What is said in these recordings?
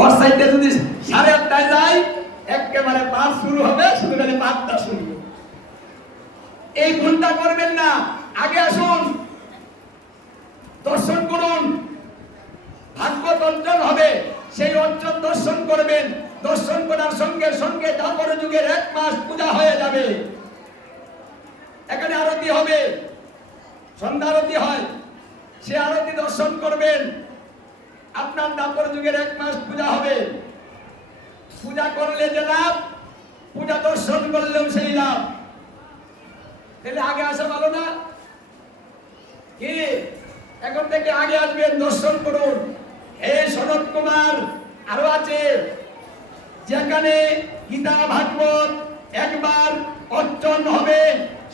ওর সাইডে যদি 8:30টায় যাই একেবারে পাঠ শুরু হবে, শুধু খালি পাঠটা শুনবো। এই ভুলটা করবেন না। আগে আসুন, দর্শন করুন, ভাগবত অর্জন হবে, সেই অর্জন দর্শন করবেন। দর্শন করার সঙ্গে সঙ্গে দ্বাপর যুগের 1 মাস পূজা হয়ে যাবে। এখানে আরতি হবে, সন্ধ্যা আরতি হয়, সে আরতি দর্শন করবেন। আপনার দ্বাপর যুগের 1 মাস পূজা হবে। পূজা করলে যে লাভ, পূজা দর্শন করলেও সেই লাভ। তাহলে আগে আসা ভালো না? কি এখন থেকে আগে আসবেন, দর্শন করুন। হে সনত কুমার, আরো আছে, যেখানে গীতা ভাগবত একবার অর্জন হবে,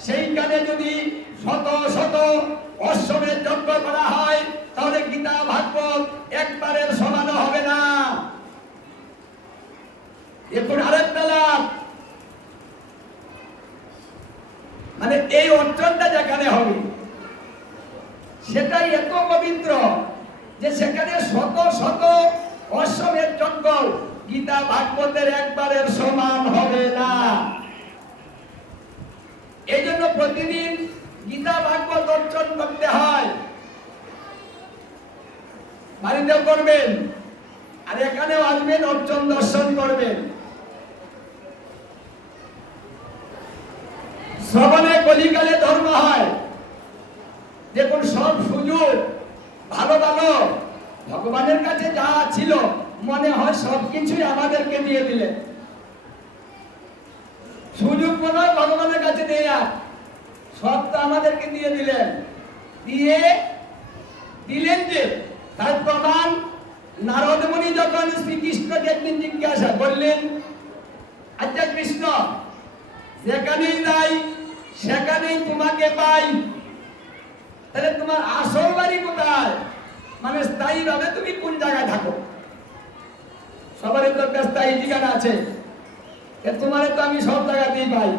সেইখানে যদি শত শত অশ্বমেধ যজ্ঞ করা হয়, তাহলে গীতা ভাগবত একবারের সমান হবে না। এখন আরেকটা লাভ, মানে এই অর্জনটা যেখানে হবে সেটাই এত পবিত্র যে সেখানে শত শত অশ্বমেধ যজ্ঞ গীতা ভাগবতের একবারের সমান হবে না। এই জন্য প্রতিদিন গীতা ভাগবত অর্জন করতে হয়। বাড়িতেও করবেন, আর এখানেও আসবেন, অর্জন দর্শন করবেন। শ্রবণে কলিকালে ধর্ম হয়। দেখুন, সব সুযোগ ভালো ভালো ভগবানের কাছে যা ছিল মনে হয় সবকিছুই আমাদেরকে দিয়ে দিলেন। সুযোগ মনে হয় ভগবানের কাছে নেই, আর সব তো আমাদেরকে দিয়ে দিলেন। দিলেন যে তার প্রমাণ, নারদ মুনি যখন শ্রীকৃষ্ণকে একদিন জিজ্ঞাসা করলেন, আচ্ছা কৃষ্ণ, যেখানেই যাই সেখানেই তোমাকে পাই, তাহলে তোমার আসল বাড়ি কোথায়? মানে স্থায়ী ভাবে তুমি কোন জায়গায় থাকো? সবারই তো একটা স্থায়ী ঠিকানা আছে। তোমার তো আমি সব জায়গাতেই পাই,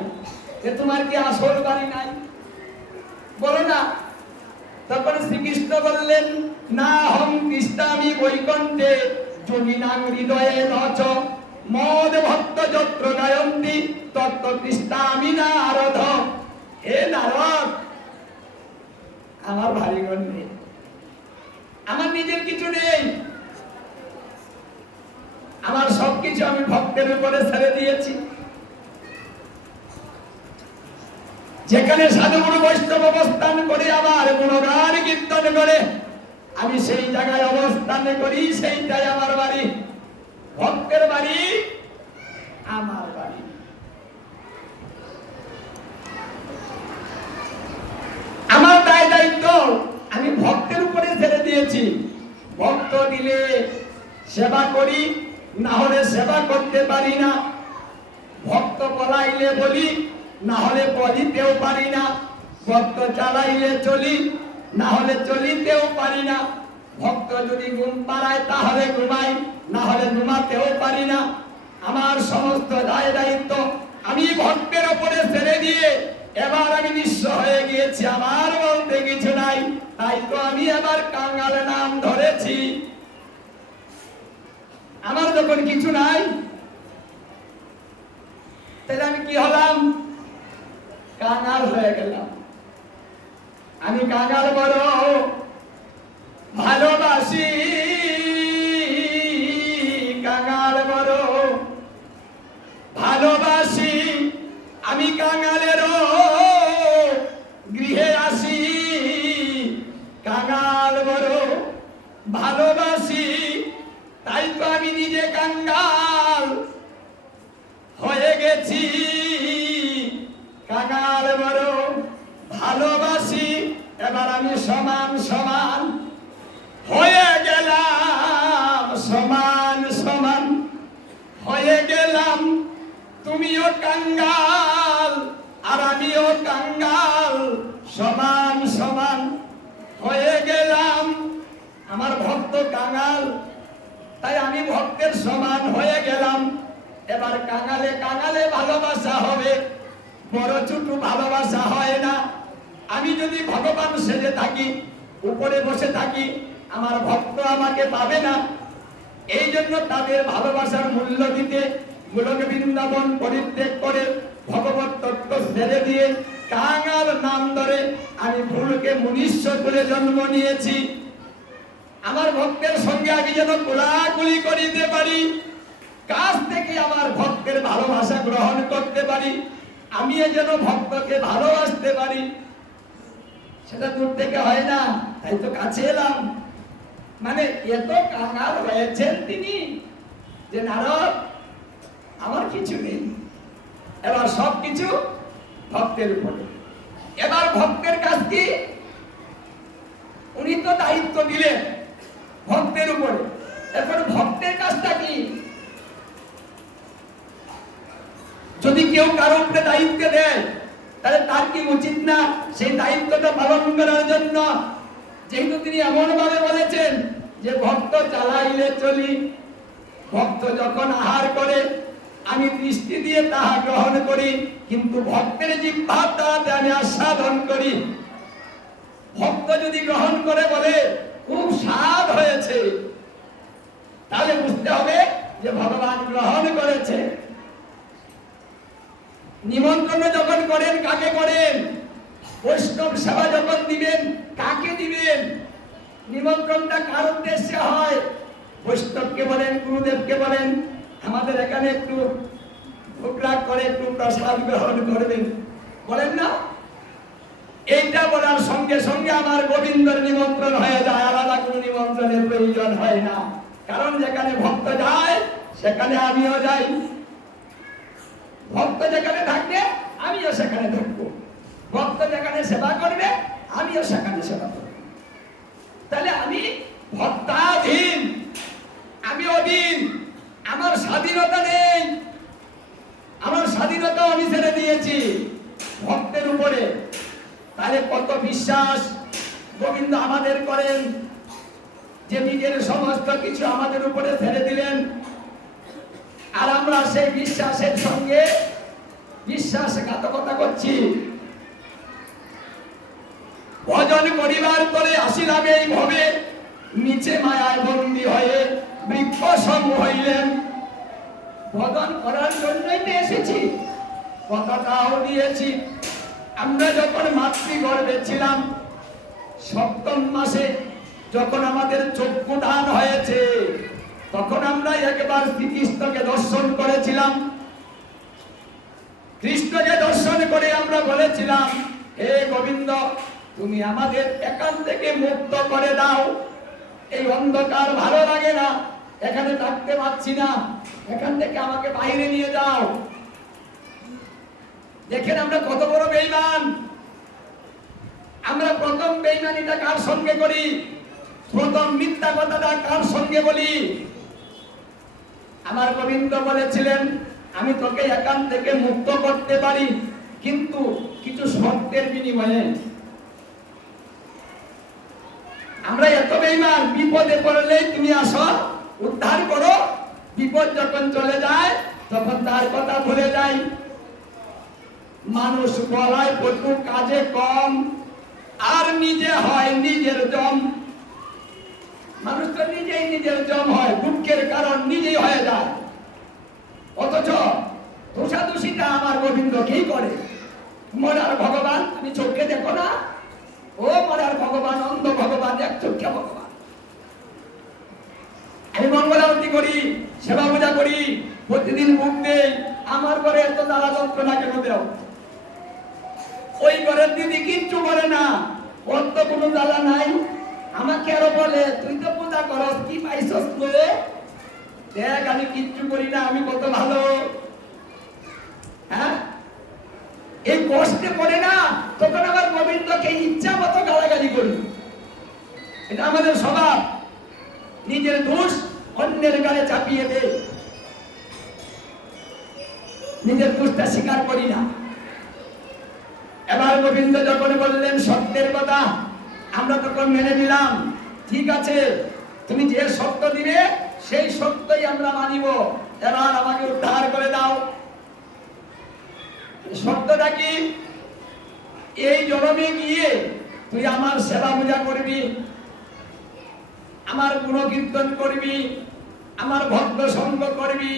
তোমার কি আসল বাড়ি নাই? বলো না। তারপরে শ্রীকৃষ্ণ বললেন, না হম তিষ্ঠামি বৈকুণ্ঠে যোগিনাং হৃদয়ে নচ মদ ভক্ত যত্র গায়ন্তি তত্ত্ব তিষ্ঠামি নারদ। হে নারদ, আমার ভারীগণ নেই, আমার নিজের কিছু নেই, আমার সবকিছু আমি ভক্তের উপরে ছেড়ে দিয়েছি। যেখানে সাধুগুরু বৈষ্ণব অবস্থান করে আমার গুণগান কীর্তন করে, আমি সেই জায়গায় অবস্থান করি, সেইটাই আমার বাড়ি। ভক্তের বাড়ি আমার বাড়ি। আমার দায় দায়িত্ব আমি ভক্তের উপরে ছেড়ে দিয়েছি। ভক্ত দিলে সেবা করি, না হলে সেবা করতে পারি না। ভক্ত বলাইলে বলি, না হলে বলিতেও পারি না। ভক্ত চালাইলে চলি, না হলে চলিতেও পারি না। ভক্ত যদি ঘুম পাড়ায় তাহলে ঘুমাই, না হলে ঘুমাতেও পারি না। আমার সমস্ত দায় দায়িত্ব আমি ভক্তের উপরে ছেড়ে দিয়ে এবার আমি নিঃস্ব হয়ে গিয়েছি, আমার বলতে কিছু নাই। তাই তো আমি এবার কাঙাল নাম ধরেছি। আমার যখন কিছু নাই, তাহলে আমি কি হলাম? কাঙাল হয়ে গেলাম। আমি কাঙাল বড় ভালোবাসি, কাঙাল বড় ভালোবাসি। আমি কাঙালের গৃহে আসি, কাঙাল বড় ভালোবাসি। তাই তো আমি নিজে কাঙাল হয়ে গেছি। কাঙাল বড় ভালোবাসি, এবার আমি সমান সমান হয়ে গেলাম, সমান সমান হয়ে গেলাম। তুমিও কাঙ্গাল আর আমিও কাঙ্গাল, সমান সমান হয়ে গেলাম। আমার ভক্ত কাঙ্গাল, তাই আমি ভক্তের সমান হয়ে গেলাম। এবার কাঙালে কাঙালে ভালোবাসা হবে, বড় ছোট ভালোবাসা হয় না। আমি যদি ভগবান সেজে থাকি, উপরে বসে থাকি, আমার ভক্ত আমাকে পাবে না। এই জন্য তাদের ভালোবাসার মূল্য দিতে গোলক বৃন্দাবন পরিত্যাগ করে ভগবত তত্ত্ব ছেড়ে দিয়ে কাঙাল নাম ধরে আমি ভুলকে মনুষ্য করে জন্ম নিয়েছি। আমার ভক্তের সঙ্গে আমি যেন কোলাকুলি করিতে পারি, কাছ থেকে আমার ভক্তের ভালোবাসা গ্রহণ করতে পারি, আমি যেন ভক্তকে ভালোবাসতে পারি। সেটা দূর থেকে হয় না, তাই তো কাছে এলাম। মানে এত কাঙাল হয়েছেন তিনি যে নারদ আমার কিছু নেই, এবার সবকিছু ভক্তের উপরে। এবার ভক্তের কাজ কি? উনি তো দায়িত্ব দিলেন ভক্তের উপরে, এরপর ভক্তের কাজটা কি? যদি কেউ কারো উপরে দায়িত্ব দেয় তাহলে তার কি উচিত না সেই দায়িত্বটা পালন করার জন্য? যেহেতু তিনি এমন ভাবে বলেছেন যে ভক্ত চালাইলে চলি, ভক্ত যখন আহার করে আমি দৃষ্টি দিয়ে তাহা গ্রহণ করি, কিন্তু ভক্তের জিহ্বার দ্বারাতে আমি আস্বাদন করি। ভক্ত যদি গ্রহণ করে বলে খুব স্বাদ হয়েছে, তাহলে বুঝতে হবে যে ভগবান গ্রহণ করেছে। নিমন্ত্রণ যখন করেন কাকে করেন? বৈষ্ণব সেবা যখন দিবেন কাকে দিবেন? নিমন্ত্রণটা কার উদ্দেশ্যে হয়? বৈষ্ণবকে বলেন, গুরুদেবকে বলেন আমাদের এখানে একটু ভোগরাগ করে একটু প্রসাদ গ্রহণ করবেন, বলেন না? এইটা বলার সঙ্গে সঙ্গে আমার গোবিন্দর নিমন্ত্রণ হয়ে যায়, আলাদা কোনো নিমন্ত্রণের প্রয়োজন হয় না। কারণ যেখানে ভক্ত যায় সেখানে আমিও যাই, ভক্ত যেখানে থাকবে আমিও সেখানে থাকবো, ভক্ত যেখানে সেবা করবে আমিও সেখানে সেবা করব। তাহলে আমি ভক্তাধীন, আমি অধীন, আমার স্বাধীনতা নেই। আমার স্বাধীনতা আমি ছেড়ে দিয়েছি ভক্তের উপরে। তাহলে কত বিশ্বাস গোবিন্দ আমাদের করেন যে নিজের সমস্ত কিছু আমাদের উপরে ছেড়ে দিলেন, আর আমরা সেই বিশ্বাসের সঙ্গে বিশ্বাসঘাতকতা করছি। ভজন করিবার পরে আসিলাম এই ভবে, নিচে মায়ায় বন্দী হয়ে বৃক্ষ সম হইলেন। ভজন করার জন্যই তো এসেছি, কথাটাও দিয়েছি। আমরা যখন মাতৃগর্ভে ছিলাম, সপ্তম মাসে যখন আমাদের চক্ষু দান হয়েছে, তখন আমরা একবার শ্রীকৃষ্ণকে দর্শন করেছিলাম। কৃষ্ণকে দর্শন করে আমরা বলেছিলাম, হে গোবিন্দ তুমি আমাদের এখান থেকে মুক্ত করে দাও, এই অন্ধকার ভালো লাগে না, এখানে থাকতে পারছি না, এখান থেকে আমাকে বাইরে নিয়ে যাও। দেখেন আমরা কত বড় বেঈমান। আমরা প্রথম বেঈমানিটা কার সঙ্গে করি? প্রথম মিথ্যা কথাটা কার সঙ্গে বলি? আমার গোবিন্দ বলেছিলেন আমি তোকে এখান থেকে মুক্ত করতে পারি, কিন্তু কিছু শর্তের বিনিময়ে। আমরা এত বেঈমান, বিপদে পড়লে তুমি আসো উদ্ধার করো, বিপদ যখন চলে যায় তখন তার কথা ভুলে যাই। মানুষ বলায় পটু, কাজে কম, আর নিজে হয় নিজের জম। মানুষ তো নিজেই নিজের জম হয়, দুঃখের কারণ নিজেই হয়ে যায়। অথচ দোষাদোষিটা আমার গোবিন্দকেই করে। মরার ভগবান তুমি চোখে দেখো না? ও মরার ভগবান, অন্ধ ভগবান, এক চোখে ভগবান। আমি মঙ্গল আরতি করি, সেবা পূজা করি, প্রতিদিন মুখ দেই, আমার ঘরে এত জ্বালা যন্ত্রণা কেন দেও? ওই ঘরের দিদি কিচ্ছু করে না, ওর তো কোনো জ্বালা নাই। আমাকে আরো বলে তুই তো পূজা করস, কি পাইছস বলে? দেখ আমি কিচ্ছু করি না, আমি কত ভালো। হ্যাঁ, এই কষ্টে পড়ে না, তখন আবার গোবিন্দকে ইচ্ছা মতো গালাগালি করি। এটা আমাদের স্বভাব, নিজের দোষ অন্যের গালে চাপিয়ে দে, নিজের দোষটা স্বীকার করি না। এবার গোবিন্দ যখন বললেন সত্যের কথা, আমরা তখন মেনে নিলাম। ঠিক আছে, তুমি যে সত্য দিবে সেই সত্যই আমরা মানিব, এবার আমাকে উদ্ধার করে দাও। সত্যটা কি? এই জন্মে গিয়ে তুই আমার সেবা পূজা করবি, আমার গুণকীর্তন করবি, আমার ভক্ত সঙ্গ করবি,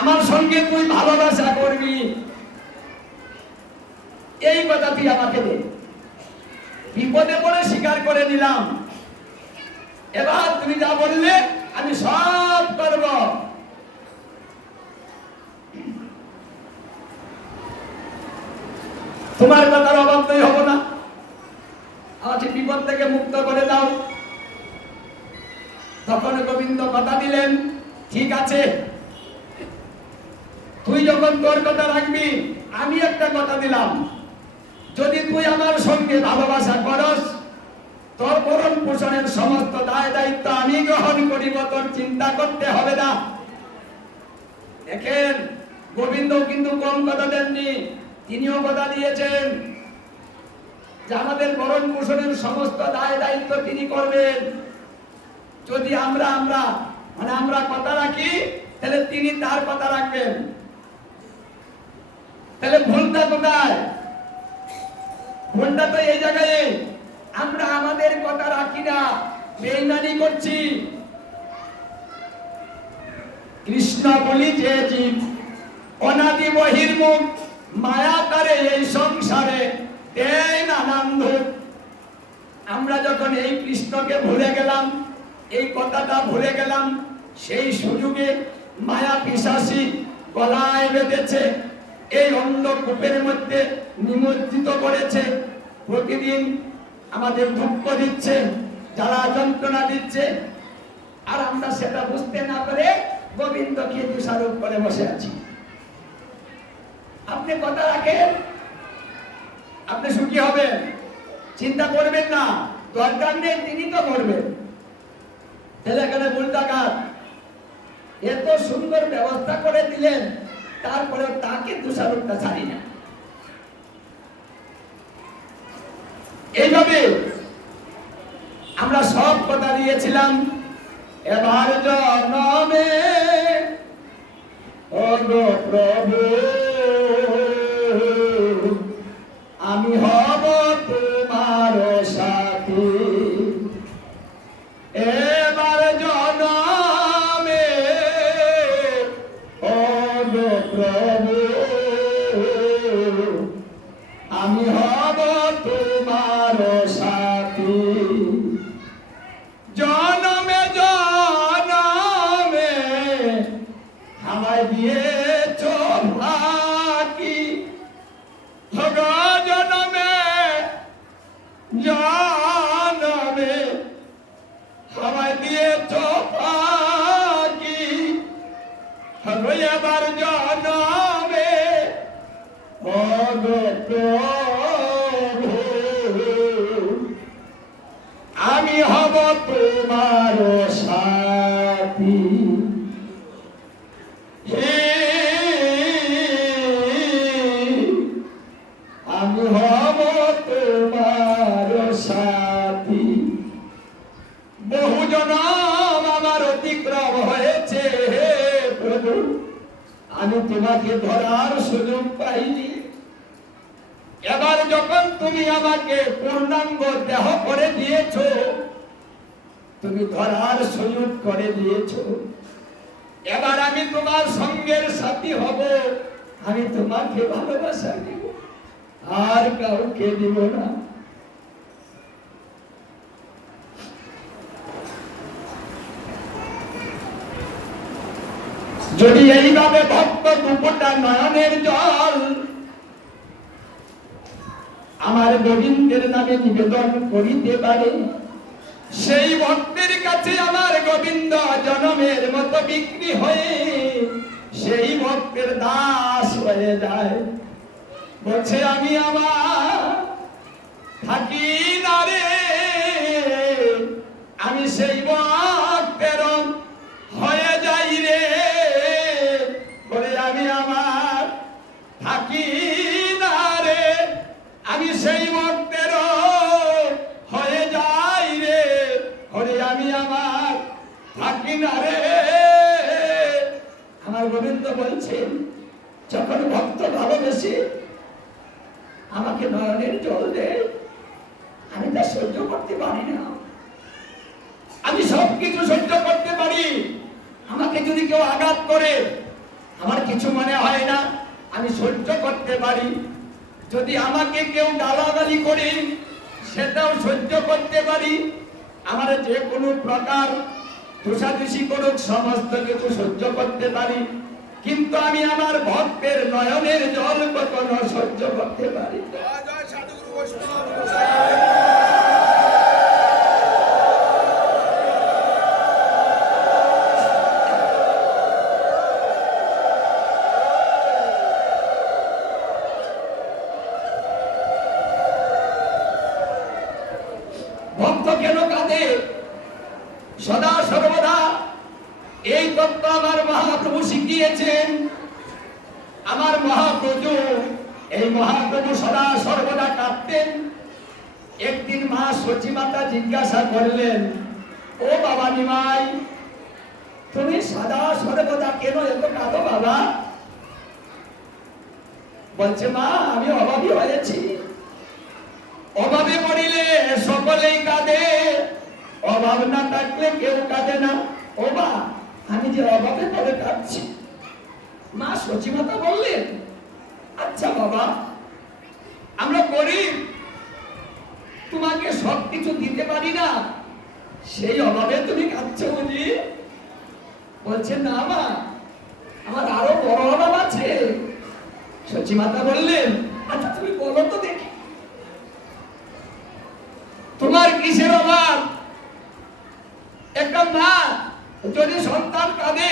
আমার সঙ্গে তুই ভালোবাসা করবি, এই কথা তুই আমাকে দে। বিপদে পড়ে স্বীকার করে নিলাম, এবার তুমি যা বললে আমি সব করব। তোমার কথার অবাধ্যই হব না, আমাকে বিপদ থেকে মুক্ত করে দাও। তখন গোবিন্দ কথা দিলেন, ঠিক আছে, তুই যখন তোর কথা রাখবি, আমি একটা কথা দিলাম, যদি তুই আমার সঙ্গে ভালোবাসা করস, তোর ভরণ পোষণের সমস্ত দায় দায়িত্ব আমি গ্রহণ করিব, তোর চিন্তা করতে হবে না। দেখেন, গোবিন্দ কিন্তু কম কথা দেননি, তিনিও কথা দিয়েছেন যে আমাদের ভরণ পোষণের সমস্ত দায় দায়িত্ব তিনি করবেন। যদি আমরা কথা রাখি, তাহলে তিনি তার কথা রাখবেন। তাহলে ভুলটা কোথায়? ভুলটা তো এই জায়গায়, আমরা আমাদের কথা রাখি না, বেঈমানি করছি। কৃষ্ণ বলি যে জীব অনাদি বহির্মুখ, মায়া তারে এই সংসারে দেয় নানান ধূপ। আমরা যখন এই কৃষ্ণকে ভুলে গেলাম, এই কথাটা ভুলে গেলাম, সেই সুযোগে মায়া পিশাচী গলায় বেঁধেছে, এই অন্ধকূপের মধ্যে নিমজ্জিত করেছে। প্রতিদিন আমাদের দুঃখ দিচ্ছে, জ্বালা যন্ত্রণা দিচ্ছে, আর আমরা সেটা বুঝতে না পারে গোবিন্দকে দোষারোপ করে বসে আছি। আপনি কথা রাখেন, আপনি সুখী হবেন, চিন্তা করবেন না, দরকার নেই, তিনি তো করবেন। তাহলে এখানে ভুল টাকা এত সুন্দর ব্যবস্থা করে দিলেন, তারপরে তাকে দোষারোপটা ছাড়ি না। এইভাবে আমরা সব কথা দিয়েছিলাম। এবার জনমে ও গো প্রভু, আমি হব তোমার সাথী। এবার জনমে ও গো প্রভু, আমি হব তোমার সাথী। জনমে জনমে আমায় দিয়েছ ফাঁকি, জনমে জনমে আমায় দিয়েছ ফাঁকি। এবার জনমে ও গো প্রভু, আমি হব তোমার সাথী। আমি হব তোমার সাথী। বহু জনম আমার অতিক্রম হয়েছে প্রভু, আমি তোমাকে ধরার সুযোগ পাইনি। এবার যখন তুমি আমাকে পূর্ণাঙ্গ দেহ করে দিয়েছো, তুমি ধরার সুযোগ করে দিয়েছো, এবার আমি তোমার সঙ্গের সাথী হব। আমি তোমাকে ভালোবাসা দিব, আর কাউকে দিব না। যদি এইভাবে ভক্ত দুপোটা নয়নের জল আমার গোবিন্দের নামে নিবেদন করিতে পারে, সেই ভক্তের কাছে আমার গোবিন্দ জনমের মতো বিক্রি হয়ে সেই ভক্তের দাস হয়ে যায়। বলছে আমি আমার থাকি না রে, আমি সেই ভক্তের হয়ে যাই রে। বলে আমি আমার থাকি না রে, আমি সেই ভক্তের হয়ে যাই রে। হরে আমি আমার থাকি না রে। আমার গোবিন্দ বলছেন, যখন ভক্ত ভালোবেসে আমাকে নয়নের জল দেয়, আমি তা সহ্য করতে পারি না। আমি সব সবকিছু সহ্য করতে পারি। আমাকে যদি কেউ আঘাত করে আমার কিছু মনে হয় না, আমি সহ্য করতে পারি। যদি আমাকে কেউ গালাগালি করে সেটাও সহ্য করতে পারি। আমার যে কোনো প্রকার দোষাদোষী করুক সমস্ত কিছু সহ্য করতে পারি, কিন্তু আমি আমার ভক্তের নয়নের জল কখনো সহ্য করতে পারি না। ভক্ত কেন কাঁদে সদা সর্বদা, এই তত্ত্ব আমার মহাপ্রভু শিখিয়েছেন। আমার মহাপ্রভু, এই মহাপ্রভু সদা সর্বদা কাঁদতেন। একদিন মা সচিমাতা জিজ্ঞাসা করলেন, ও বাবা নিমাই, তুমি সদা সর্বদা কেন এত কাঁদো বাবা? বলছে, মা আমি অভাবী হয়েছি, অভাবে পড়িলে সকলেই কাঁদে, অভাব না থাকলে কেউ কাঁদে না। ও মা, আমি যে অভাবে পড়ে কাঁদছি। মা সচিমাতা বললেন, আচ্ছা বাবা, আমরা গরিব, তোমাকে সবকিছু দিতে পারি না, সেই অভাবে তুমি কাঁদছো বুঝি? বলছে, না মা, আমার আরো বড় অভাব আছে। সচিমাতা বললেন, আচ্ছা তুমি বলো তো দেখি, তোমার কিসের অভাব? একটা মা যদি সন্তান কাঁদে,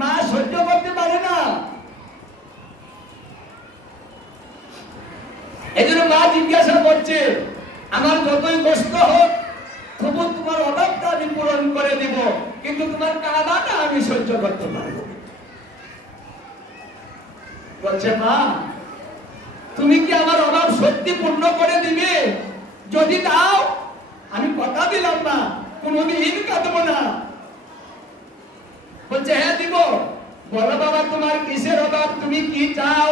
মা সহ্য করতে পারে না। এই জন্য মা জিজ্ঞাসা করছে, আমার যতই কষ্ট হোক তবু তোমার অভাবটা আমি পূরণ করে দিব, কিন্তু তোমার কাঁদাটা আমি সহ্য করতে পারবো। বলছে, মা তুমি কি আমার অভাব সত্যি পূর্ণ করে দিবে? যদি দাও আমি কথা দিলাম না, কোনোদিন কাঁদবো না। বলছে, হ্যাঁ দিব। বলো বাবা, তোমার কিসের অভাব, তুমি কি চাও?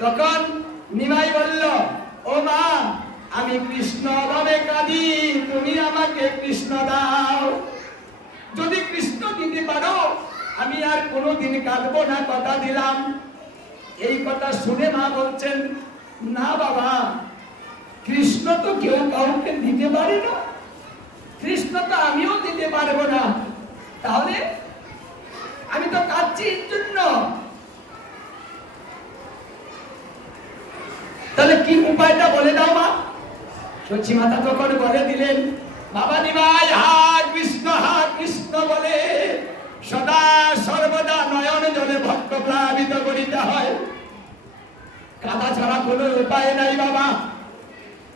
তখন নিমাই বলল, ও মা, আমি কৃষ্ণ অভাবে কাঁদি, তুমি আমাকে কৃষ্ণ দাও। যদি কৃষ্ণ দিতে পারো আমি আর কোনোদিন কাঁদবো না, কথা দিলাম। এই কথা শুনে মা বলছেন, না বাবা, কৃষ্ণ তো কেউ কাউকে দিতে পারে না, কৃষ্ণ তো আমিও দিতে পারবো না, তাহলে আমি তো কাঁদছি এর জন্য। তাহলে কি উপায়টা বলে দাও মা। সচিমাতা তখন বলে দিলেন, বাবা নিমাই হা কৃষ্ণ বলে সদা সর্বদা নয়ন জলে ভক্ত প্লাবিত করিতে হয়। কাঁদা ছাড়া কোনো উপায় নাই বাবা।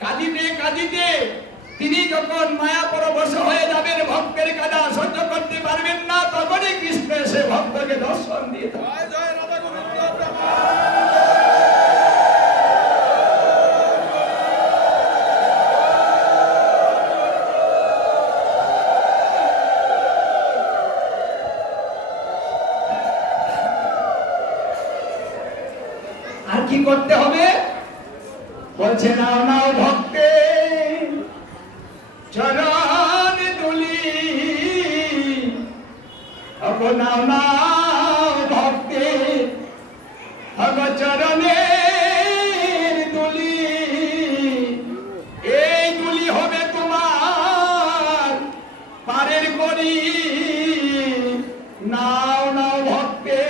কাঁদিতে কাঁদিতে তিনি যখন মায়া পরবশ হয়ে যাবেন, ভক্তের কাঁদা সহ্য করতে পারবেন না, তখনই কৃষ্ণ এসে ভক্তকে দর্শন দিয়ে দেয়। আর কি করতে হবে? বলছে, নাও নাও ভক্তে চরণ দুলি, নাও নাও ভক্তে চরণের দুলি, এই দুলি হবে তোমার পারের করি। নাও নাও ভক্তে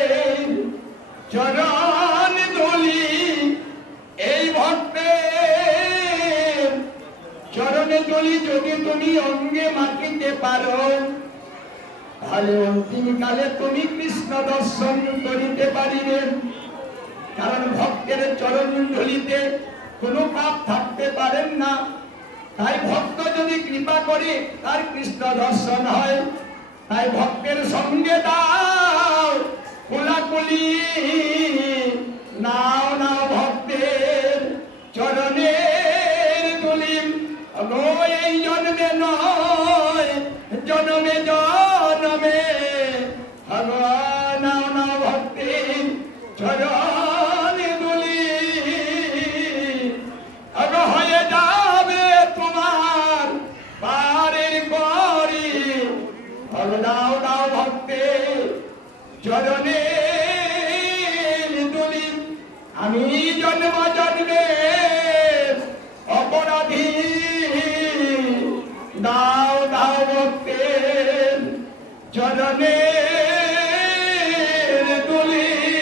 চরণ দুলি, এই ভক্তের চরণে দুলি যদি তুমি অঙ্গে মাখিতে পারো, তাহলে অন্তিম কালে তুমি কৃষ্ণ দর্শন করিতে পারিবে। কারণ ভক্তের চরণ ধুলিতে কোনো পাপ থাকতে পারেন না। তাই ভক্ত যদি কৃপা করে তার কৃষ্ণ দর্শন হয়। তাই ভক্তের সঙ্গে দাও কোলাকুলি, নাও নাও ভক্তের চরণের দুলি। এই জন্মে নয়, জন্মে জন্মে ভগবান নাও নাও ভক্তের চরণ দুলি। হয়ে যাবে তোমার পারের করি, দাও দাও ভক্তে চরণে দুলি আমি জন্ম জন্মে অপরাধী দাও দাও ভক্তে চরণে